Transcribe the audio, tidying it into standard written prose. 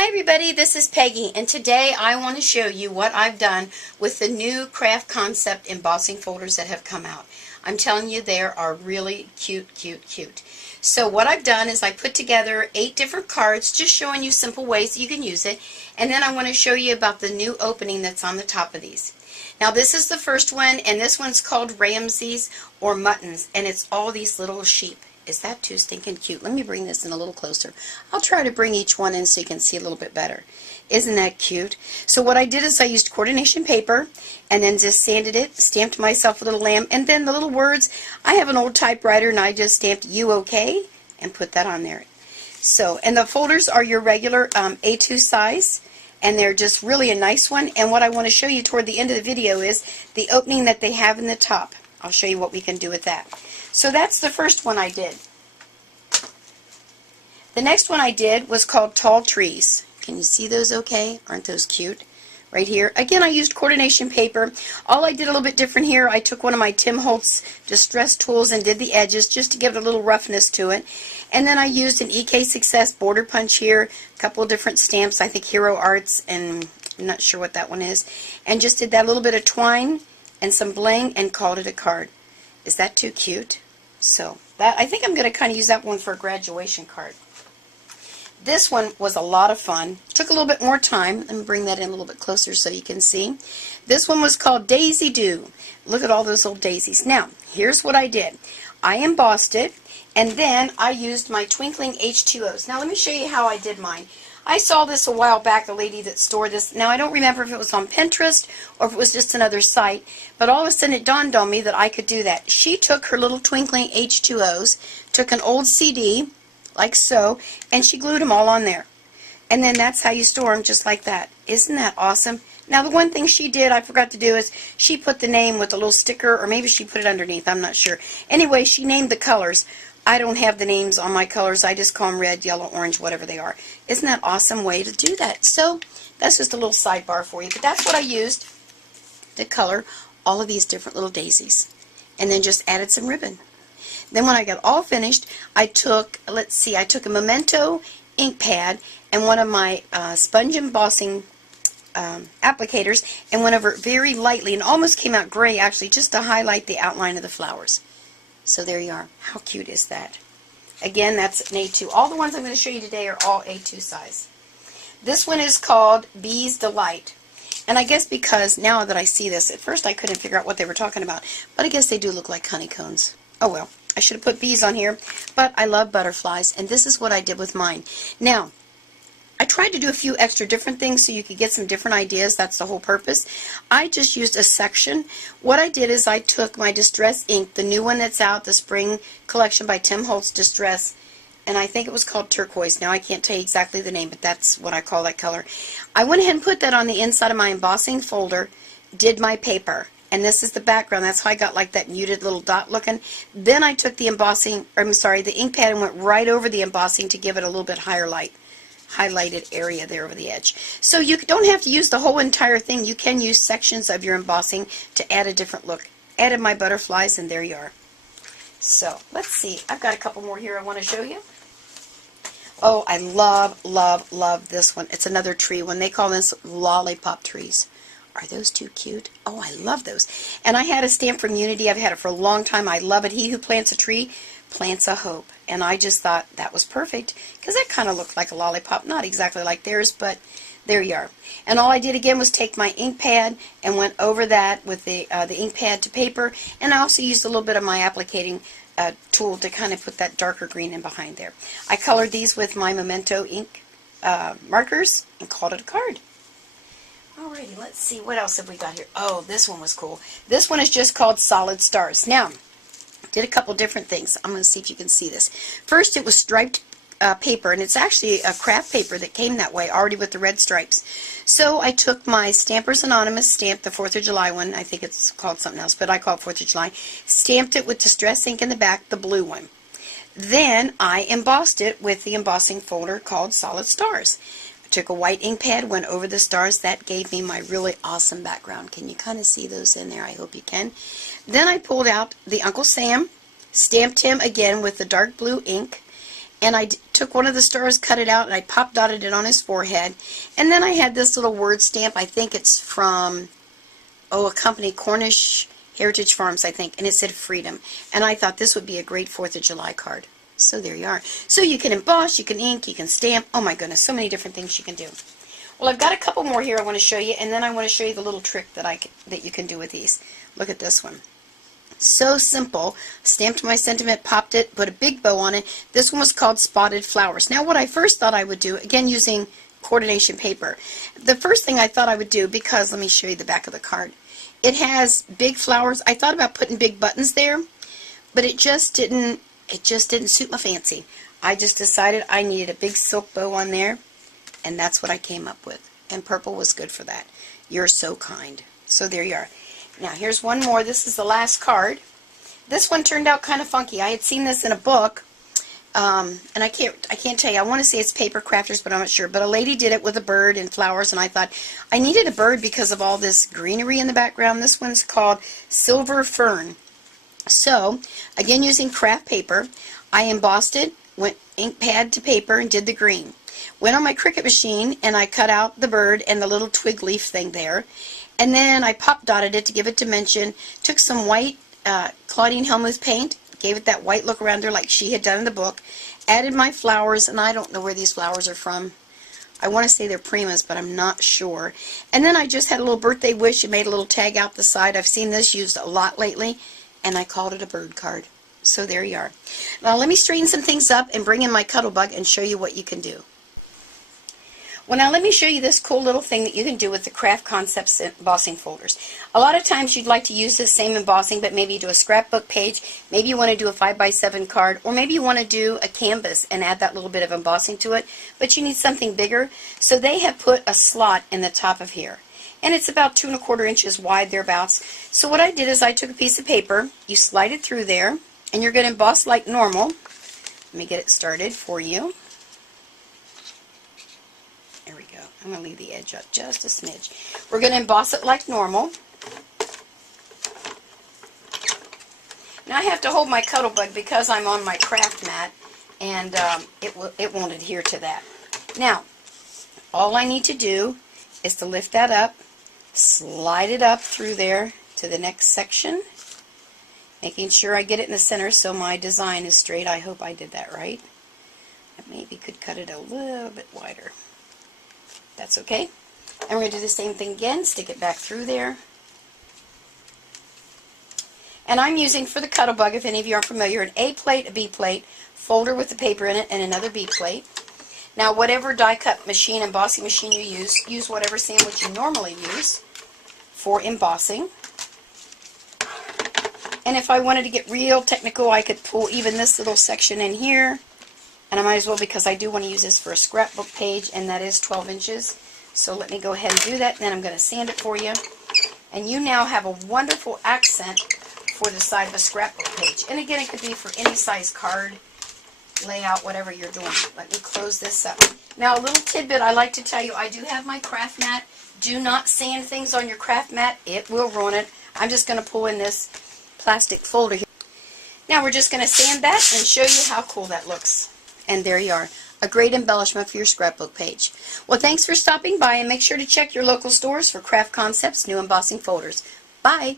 Hi everybody, this is Peggy, and today I want to show you what I've done with the new Craft Concept embossing folders that have come out. I'm telling you, they are really cute, cute, cute. So what I've done is I put together 8 different cards, just showing you simple ways that you can use it, and then I want to show you about the new opening that's on the top of these. Now this is the first one, and this one's called Ramsey's or Muttons, and it's all these little sheep. Is that too stinking cute? Let me bring this in a little closer. I'll try to bring each one in so you can see a little bit better. Isn't that cute? So what I did is I used coordination paper and then just sanded it, stamped myself a little lamb, and then the little words, I have an old typewriter and I just stamped "You okay?" and put that on there. So, and the folders are your regular A2 size, and they're just really a nice one. And what I want to show you toward the end of the video is the opening that they have in the top. I'll show you what we can do with that. So that's the first one I did. The next one I did was called Tall Trees. Can you see those okay? Aren't those cute? Right here. Again, I used coordination paper. All I did a little bit different here, I took one of my Tim Holtz distress tools and did the edges just to give it a little roughness to it. And then I used an EK Success border punch here, a couple of different stamps, I think Hero Arts, and I'm not sure what that one is, and just did that little bit of twine and some bling and called it a card. Is that too cute? So that, I think I'm going to kind of use that one for a graduation card. This one was a lot of fun. Took a little bit more time. Let me bring that in a little bit closer so you can see. This one was called Daisy Doo. Look at all those old daisies. Now, here's what I did. I embossed it, and then I used my twinkling H2Os. Now, let me show you how I did mine. I saw this a while back, a lady that stored this. Now, I don't remember if it was on Pinterest or if it was just another site, but all of a sudden it dawned on me that I could do that. She took her little twinkling H2Os, took an old CD, like so, and she glued them all on there. And then that's how you store them, just like that. Isn't that awesome? Now, the one thing she did, I forgot to do, is she put the name with a little sticker, or maybe she put it underneath, I'm not sure. Anyway, she named the colors. I don't have the names on my colors. I just call them red, yellow, orange, whatever they are. Isn't that an awesome way to do that? So that's just a little sidebar for you. But that's what I used to color all of these different little daisies. And then just added some ribbon. Then when I got all finished, I took, let's see, I took a Memento ink pad and one of my sponge embossing applicators and went over it very lightly, and almost came out gray actually, just to highlight the outline of the flowers. So there you are. How cute is that? Again, that's an A2. All the ones I'm going to show you today are all A2 size. This one is called Bee's Delight. And I guess because now that I see this, at first I couldn't figure out what they were talking about, but I guess they do look like honeycombs. Oh well, I should have put bees on here, but I love butterflies, and this is what I did with mine. Now, I tried to do a few extra different things so you could get some different ideas. That's the whole purpose. I just used a section. What I did is I took my Distress ink, the new one that's out, the Spring Collection by Tim Holtz Distress, and I think it was called Turquoise. Now I can't tell you exactly the name, but that's what I call that color. I went ahead and put that on the inside of my embossing folder, did my paper, and this is the background. That's how I got like that muted little dot looking. Then I took the embossing, or I'm sorry, the ink pad, and went right over the embossing to give it a little bit higher light. Highlighted area there over the edge. So you don't have to use the whole entire thing. You can use sections of your embossing to add a different look. Added my butterflies, and there you are. So let's see. I've got a couple more here I want to show you. Oh, I love, love, love this one. It's another tree one. They call this Lollipop Trees. Are those too cute? Oh, I love those. And I had a stamp from Unity. I've had it for a long time. I love it. He who plants a tree plants a hope. And I just thought that was perfect because that kind of looked like a lollipop. Not exactly like theirs, but there you are. And all I did again was take my ink pad and went over that with the ink pad to paper. And I also used a little bit of my applicating tool to kind of put that darker green in behind there. I colored these with my Memento ink markers and called it a card. Alrighty, let's see, what else have we got here? Oh, this one was cool. This one is just called Solid Stars. Now, did a couple different things. I'm going to see if you can see this. First, it was striped paper, and it's actually a craft paper that came that way, already with the red stripes. So I took my Stampers Anonymous stamp, the 4th of July one. I think it's called something else, but I call it 4th of July. Stamped it with Distress ink in the back, the blue one. Then I embossed it with the embossing folder called Solid Stars. Took a white ink pad, went over the stars. That gave me my really awesome background. Can you kind of see those in there? I hope you can. Then I pulled out the Uncle Sam, stamped him again with the dark blue ink, and I took one of the stars, cut it out, and I pop dotted it on his forehead. And then I had this little word stamp. I think it's from, a company, Cornish Heritage Farms, I think, and it said freedom. And I thought this would be a great 4th of July card. So there you are. So you can emboss, you can ink, you can stamp. Oh my goodness, so many different things you can do. Well, I've got a couple more here I want to show you, and then I want to show you the little trick that you can do with these. Look at this one. So simple. Stamped my sentiment, popped it, put a big bow on it. This one was called Spotted Flowers. Now what I first thought I would do, again using coordination paper, the first thing I thought I would do, because let me show you the back of the card. It has big flowers. I thought about putting big buttons there, but it just didn't suit my fancy. I just decided I needed a big silk bow on there, and that's what I came up with. And purple was good for that. You're so kind. So there you are. Now here's one more. This is the last card. This one turned out kind of funky. I had seen this in a book, and I can't tell you. I want to say it's Paper Crafters, but I'm not sure. But a lady did it with a bird and flowers, and I thought I needed a bird because of all this greenery in the background. This one's called Silver Fern. So again, using craft paper, I embossed it, went ink pad to paper, and did the green. Went on my Cricut machine, and I cut out the bird and the little twig leaf thing there. And then I pop dotted it to give it dimension. Took some white Claudine Hellmuth paint, gave it that white look around there like she had done in the book. Added my flowers, and I don't know where these flowers are from. I want to say they're Primas, but I'm not sure. And then I just had a little birthday wish and made a little tag out the side. I've seen this used a lot lately, and I called it a bird card. So there you are. Now let me straighten some things up and bring in my Cuttlebug and show you what you can do. Well, now let me show you this cool little thing that you can do with the Craft Concepts embossing folders. A lot of times you'd like to use this same embossing, but maybe you do a scrapbook page, maybe you want to do a 5x7 card, or maybe you want to do a canvas and add that little bit of embossing to it, but you need something bigger. So they have put a slot in the top of here, and it's about 2 1/4 inches wide, thereabouts. So what I did is I took a piece of paper, you slide it through there, and you're going to emboss like normal. Let me get it started for you. There we go. I'm going to leave the edge up just a smidge. We're going to emboss it like normal. Now I have to hold my Cuttlebug because I'm on my craft mat, and it won't adhere to that. Now, all I need to do is to lift that up, slide it up through there to the next section, making sure I get it in the center so my design is straight. I hope I did that right. I maybe could cut it a little bit wider. That's okay. And we're going to do the same thing again. Stick it back through there. And I'm using, for the Cuttlebug, if any of you aren't familiar, an A plate, a B plate, folder with the paper in it, and another B plate. Now, whatever die cut machine, embossing machine you use whatever sandwich you normally use for embossing. And if I wanted to get real technical, I could pull even this little section in here. And I might as well, because I do want to use this for a scrapbook page, and that is 12 inches. So let me go ahead and do that, and then I'm going to sand it for you. And you now have a wonderful accent for the side of a scrapbook page. And again, it could be for any size card, layout, whatever you're doing. Let me close this up. Now, a little tidbit I like to tell you, I do have my craft mat. Do not sand things on your craft mat. It will ruin it. I'm just going to pull in this plastic folder here. Now we're just going to sand that and show you how cool that looks. And there you are. A great embellishment for your scrapbook page. Well, thanks for stopping by, and make sure to check your local stores for Craft Concepts new embossing folders. Bye!